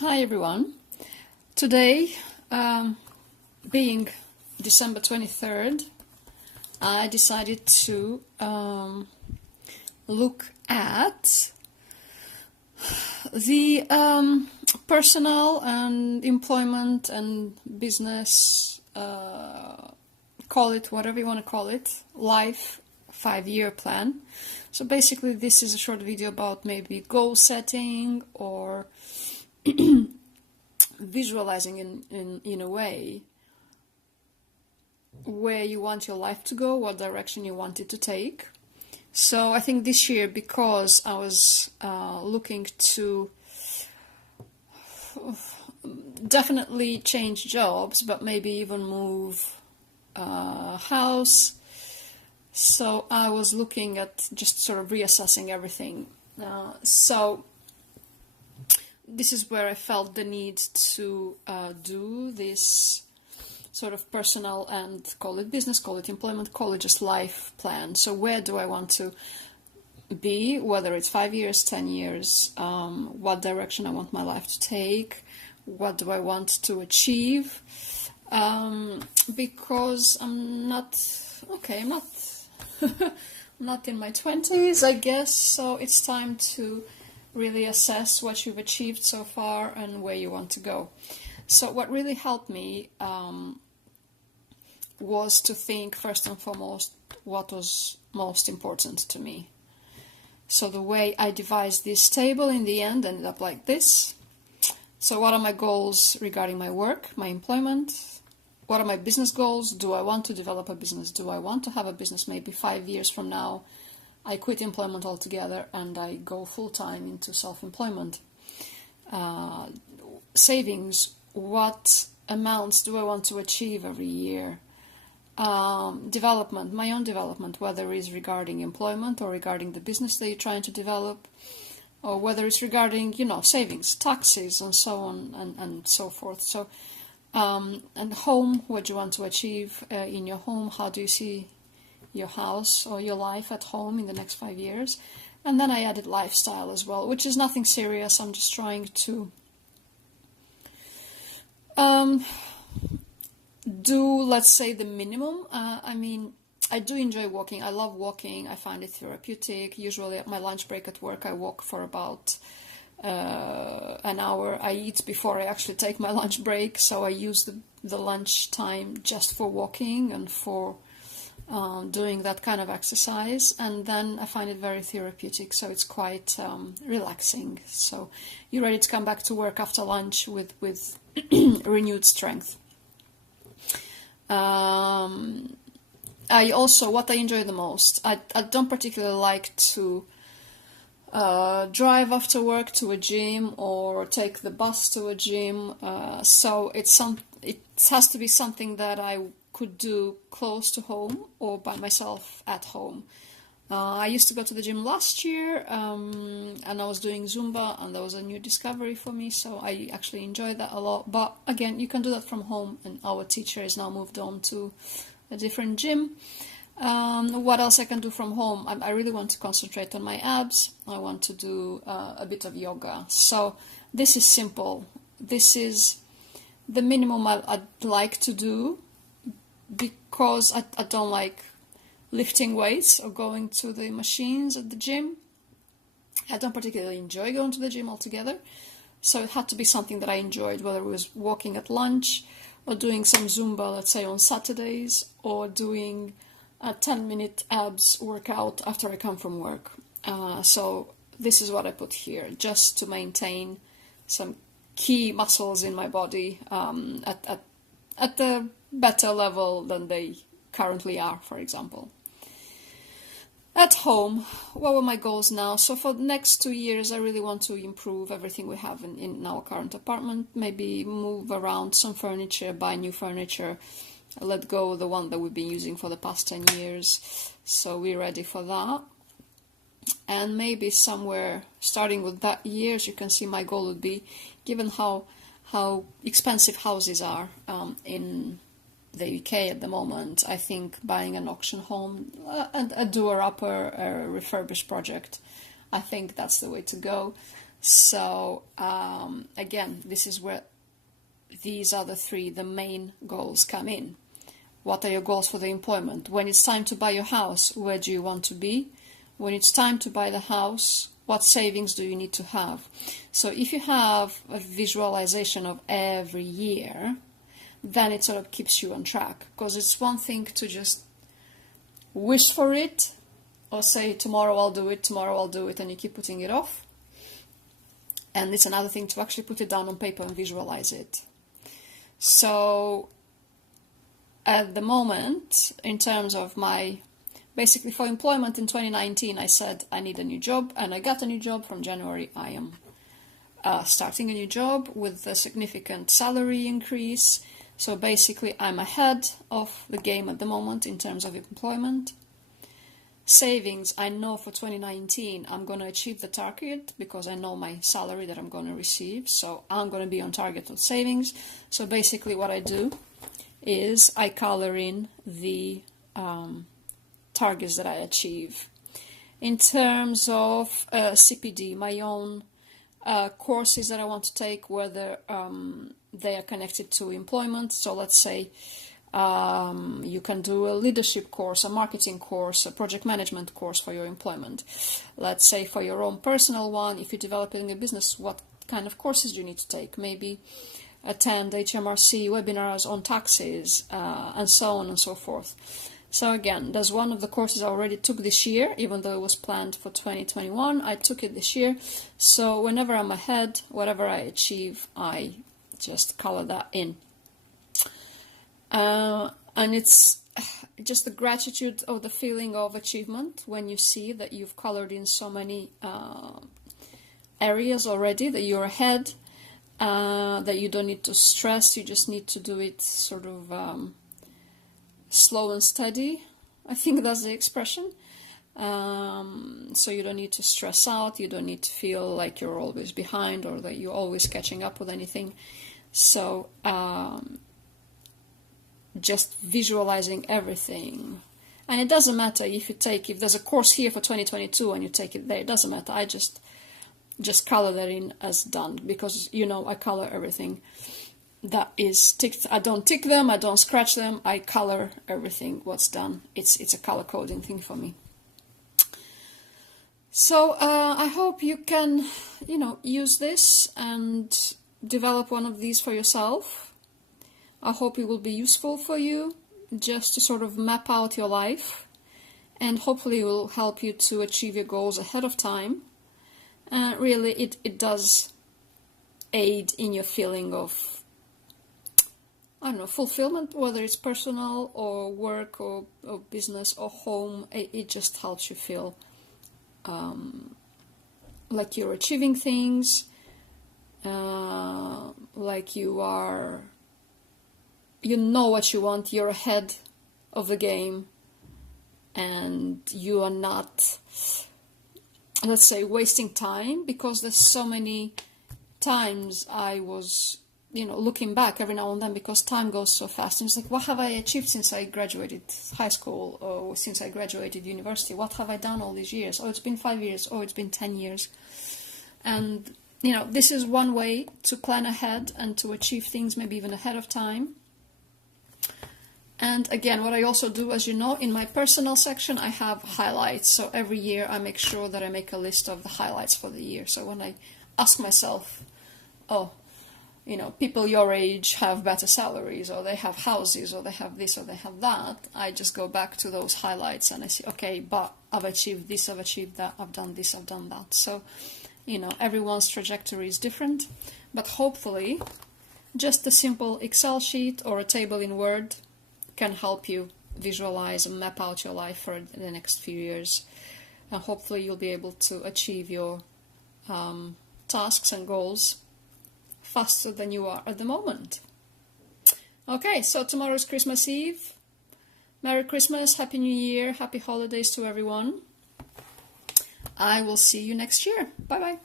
Hi everyone. Today, being December 23rd, I decided to look at the personal and employment and business, call it whatever you want to call it, life 5-year plan. So basically this is a short video about maybe goal setting or visualizing in a way where you want your life to go, what direction you want it to take. So I think this year, because I was looking to definitely change jobs, but maybe even move house, so I was looking at just sort of reassessing everything. So this is where I felt the need to do this sort of personal and call it business, call it employment, call it just life plan. So where do I want to be, whether it's 5 years, 10 years, what direction I want my life to take, what do I want to achieve, because I'm not not in my 20s, I guess, so it's time to really assess what you've achieved so far and where you want to go. So what really helped me was to think first and foremost what was most important to me. So the way I devised this table in the end ended up like this. So what are my goals regarding my work, my employment? What are my business goals? Do I want to develop a business? Do I want to have a business maybe 5 years from now? I quit employment altogether and I go full-time into self-employment. Savings, what amounts do I want to achieve every year? Development, my own development, whether it's regarding employment or regarding the business that you're trying to develop, or whether it's regarding, savings, taxes, and so on and so forth. So, and home, what do you want to achieve in your home? How do you see your house or your life at home in the next 5 years? And then I added lifestyle as well, which is nothing serious. I'm just trying to do, let's say, the minimum. I do enjoy walking. I love walking. I find it therapeutic. Usually at my lunch break at work, I walk for about an hour. I eat before I actually take my lunch break, so I use the lunch time just for walking and for doing that kind of exercise, and then I find it very therapeutic, so it's quite relaxing. So you're ready to come back to work after lunch with renewed strength. I also, what I enjoy the most, I don't particularly like to drive after work to a gym or take the bus to a gym, so it has to be something that I could do close to home or by myself at home. I used to go to the gym last year, and I was doing Zumba, and that was a new discovery for me, so I actually enjoyed that a lot. But again, you can do that from home, and our teacher is now moved on to a different gym. What else I can do from home? I really want to concentrate on my abs. I want to do a bit of yoga. So this is simple. This is the minimum I'd like to do, because I don't like lifting weights or going to the machines at the gym. I don't particularly enjoy going to the gym altogether, so it had to be something that I enjoyed, whether it was walking at lunch or doing some Zumba, let's say on Saturdays, or doing a 10-minute abs workout after I come from work. So this is what I put here, just to maintain some key muscles in my body at a better level than they currently are, for example. At home, what were my goals now? So for the next 2 years, I really want to improve everything we have in our current apartment, maybe move around some furniture, buy new furniture, let go of the one that we've been using for the past 10 years. So we're ready for that. And maybe somewhere starting with that year, as you can see, my goal would be, given how expensive houses are in the UK at the moment, I think buying an auction home and a doer-upper, a refurbished project, I think that's the way to go. So again, this is where these are the main goals come in. What are your goals for the employment? When it's time to buy your house, where do you want to be? When it's time to buy the house, what savings do you need to have? So if you have a visualization of every year, then it sort of keeps you on track. Because it's one thing to just wish for it, or say tomorrow I'll do it, and you keep putting it off. And it's another thing to actually put it down on paper and visualize it. So at the moment, in terms of basically for employment in 2019, I said I need a new job, and I got a new job. From January. I am starting a new job with a significant salary increase. So basically I'm ahead of the game at the moment in terms of employment. Savings, I know for 2019 I'm going to achieve the target because I know my salary that I'm going to receive. So I'm going to be on target with savings. So basically what I do is I color in the targets that I achieve. In terms of CPD, my own courses that I want to take, whether they are connected to employment. So let's say you can do a leadership course, a marketing course, a project management course for your employment. Let's say for your own personal one, if you're developing a business, what kind of courses do you need to take? Maybe attend HMRC webinars on taxes, and so on and so forth. So again, that's one of the courses I already took this year, even though it was planned for 2021. I took it this year. So whenever I'm ahead, whatever I achieve, I just color that in. And it's just the gratitude of the feeling of achievement when you see that you've colored in so many areas already, that you're ahead, that you don't need to stress, you just need to do it sort of slow and steady. I think that's the expression. So you don't need to stress out, you don't need to feel like you're always behind or that you're always catching up with anything. So just visualizing everything. And it doesn't matter if there's a course here for 2022 and you take it there, it doesn't matter. I just color that in as done, because I color everything that is ticked. I don't tick them, I don't scratch them, I color everything what's done. It's a color coding thing for me. So I hope you can use this and develop one of these for yourself. I hope it will be useful for you just to sort of map out your life, and hopefully it will help you to achieve your goals ahead of time. Really it does aid in your feeling of fulfillment, whether it's personal or work or business or home. It just helps you feel like you're achieving things, like you know what you want, you're ahead of the game, and you are not, let's say, wasting time, because there's so many times I was looking back every now and then, because time goes so fast, and it's like, what have I achieved since I graduated high school, or since I graduated university? What have I done all these years? Oh, it's been 5 years. Oh, it's been 10 years. And this is one way to plan ahead and to achieve things maybe even ahead of time. And again, what I also do, as you know, in my personal section, I have highlights. So every year I make sure that I make a list of the highlights for the year. So when I ask myself, people your age have better salaries, or they have houses, or they have this, or they have that, I just go back to those highlights and I say, okay, but I've achieved this, I've achieved that, I've done this, I've done that. So, everyone's trajectory is different, but hopefully just a simple Excel sheet or a table in Word can help you visualize and map out your life for the next few years. And hopefully you'll be able to achieve your tasks and goals faster than you are at the moment. Okay, so tomorrow's Christmas Eve. Merry Christmas, Happy New Year, Happy Holidays to everyone. I will see you next year. Bye-bye.